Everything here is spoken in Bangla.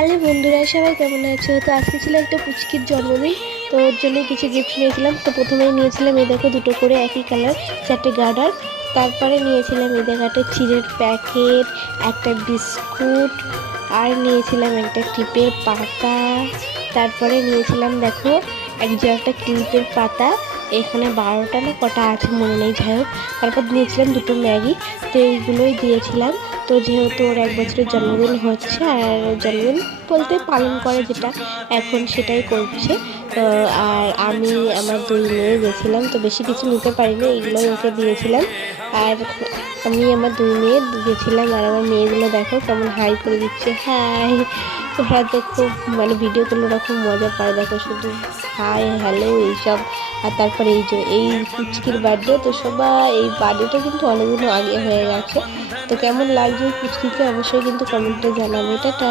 হ্যালো বন্ধুরা, সবাই কেমন আছো? তো আজকে ছিল একটা পুচকির জন্মদিন। তো ওর জন্য কিছু গিফট নিয়েছিলাম। তো প্রথমেই নিয়েছিলাম এই দেখো দুটো করে একই কালার 4টে গার্ডার। তারপরে নিয়েছিলাম এই দেখো একটা চিড়ের প্যাকেট, একটা বিস্কুট, আর নিয়েছিলাম একটা টিপের পাতা। তারপরে নিয়েছিলাম দেখো একটা ক্লিপের পাতা। এখানে 12টা না কটা আছে মনে নেই, যাই হোক। তারপর নিয়েছিলাম দুটো ম্যাগি। তো এইগুলোই দিয়েছিলাম। তো যেহেতু ওর 1 বছরের জন্মদিন হচ্ছে, আর জন্মদিন বলতে পালন করে যেটা এখন সেটাই করছে। আর আমি আমার 2 মেয়ে গেছিলাম, তো বেশি কিছু নিতে পারিনি, এগুলোই ওকে দিয়েছিলাম। আর আমি আমার 2 মেয়ে গেছিলাম, আর আমার মেয়েগুলো দেখো কেমন হাই করে দিচ্ছে, হাই। ওরা তো খুব ভিডিও করলে ওরা খুব মজা পায়, দেখো শুধু হাই হ্যালো এইসব। আর তারপরে এই যে এই পুচকির বার্থডে, তো সবাই এই বার্থডেটা কিন্তু অনেকদিন আগে হয়ে গেছে। তো কেমন লাগছে পুচকিকে অবশ্যই কিন্তু কমেন্টে জানাবে। টাটা।